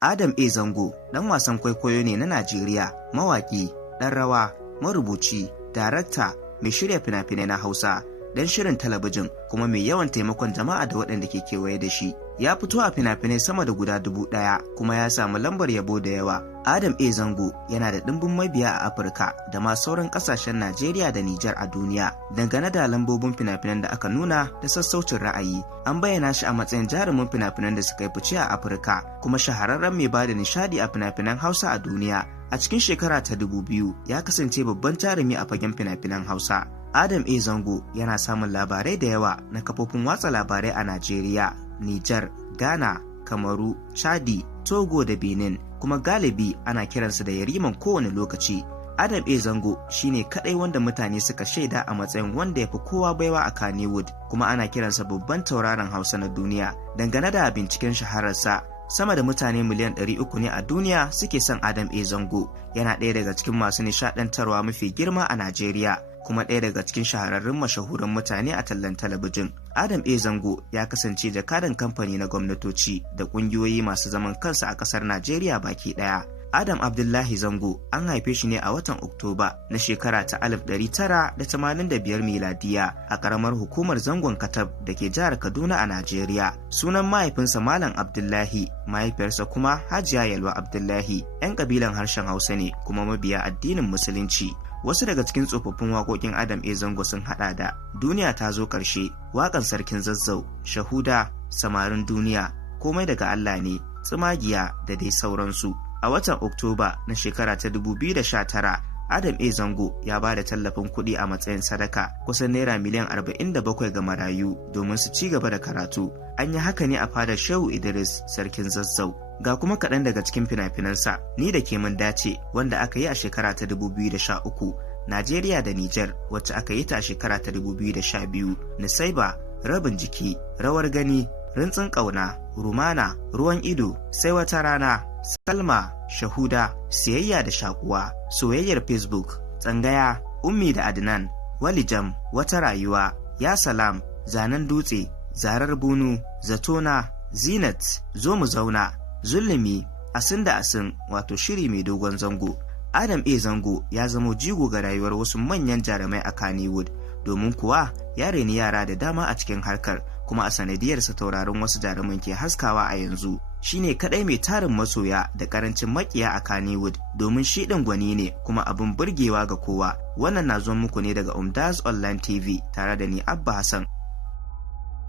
Adam A. Zango ɗan wasan kwaikwayo ne na Najeriya, mawaƙi, ɗan rawa, marubuci, darakta, mai shirya fina-finai na Hausa, dan shirin talabijin kuma mai yawan taimakon jama'a da waɗanda ke kewaye da shi. Ya fito a fina-finai sama da guda 1000 kuma ya samu lambar yabo da yawa. Adam A. Zango yana da ɗimbin mabiya a Afirka da ma sauran ƙasashen Najeriya da Nijar a duniya. Dangane da lambobin fina-finan da aka nuna da sassaucin ra'ayi, an bayyana shi a matsayin jarumin fina-finan da suka yi fice a Afirka kuma shahararren mai bada nishadi a fina-finan Hausa a duniya. A cikin shekara ta 2000 ya kasance babban jarumi a fagen fina-finan Hausa. Adam A. Zango yana samun labarai da yawa na kafofin watsa labarai a Najeriya, Nijar, Ghana, Kamaru, Chadi, Togo da Benin, kuma galibi ana kiransa da yariman kowane lokaci. Adam A. Zango shine kadai wanda mutane suka shaida a matsayin wanda ya fi kowa baiwa a Kannywood, kuma ana kiransa babban tauraron Hausa na duniya. Dangane da binciken shahararsa, sama da mutane miliyan 300 ne a duniya suke son Adam A. Zango. Yana ɗaya daga cikin masu nishadantarwa mafi girma a Najeriya, kuma ɗaya daga cikin shahararrun mashahuran mutane a tallan talabijin. Adam A. Zango ya kasance jakadan kamfani na gwamnatoci da ƙungiyoyi masu zaman kansa a ƙasar Najeriya baki ɗaya. Adam Abdullahi Zango an haife shi ne a watan Oktoba na shekara ta 1985 miladiya a ƙaramar hukumar Zangon Katab da ke jihar Kaduna a Najeriya. Sunan mahaifinsa Malam Abdullahi, mahaifiyarsa kuma Hajiya Yalwa Abdullahi. 'Yan ƙabilan harshen Hausa ne kuma mabiya addinin Musulunci. Wasu daga cikin tsofaffin waƙoƙin Adam A. Zango sun haɗa da Duniya ta zo ƙarshe, waƙan Sarkin Zazzau, Shahuda, Samarin Duniya, Komai daga Allah ne, Tsumagiya da dai sauransu. A watan Oktoba na shekara ta 2019, Adam A. Zango ya ba da tallafin kuɗi a matsayin sadaka kusan naira miliyan 47 ga marayu domin su ci gaba da karatu. An yi haka ne a fadar Shehu Idris Sarkin Zazzau. Ga kuma kaɗan daga cikin fina-finansa, Ni da ke mun dace wanda aka yi a shekara ta 2013, Najeriya da Nijar wacce aka yi ta a shekara ta 2012, Nisaiba, Rabin jiki, Rawar gani, Rintsin ƙauna, Rumana, Ruwan ido, Sai wata rana, Salma, Shahuda, Siyayya da shakuwa, Soyayyar Facebook, Tsangaya, Ummi da Adnan, Walijam, Wata rayuwa, Ya salam, Zanen dutse, Zarar bunu, Zatona, Zinat, Zo mu zauna, Zulumi, Asin da asin, wato shiri mai dogon zango. Adam A. Zango ya zamo jigo ga rayuwar wasu manyan jarumai a Kannywood, domin kuwa ya reni yara da dama a cikin harkar, kuma a sanadiyarsa tauraron wasu jaruman ke haskawa a yanzu. Shine kadai mai tarin masoya da karancin makiya a Kannywood, domin shi ɗin gwani ne kuma abin burgewa ga kowa. Wannan na zuwa muku ne daga Umdaz Online TV tare da ni Abba Hassan.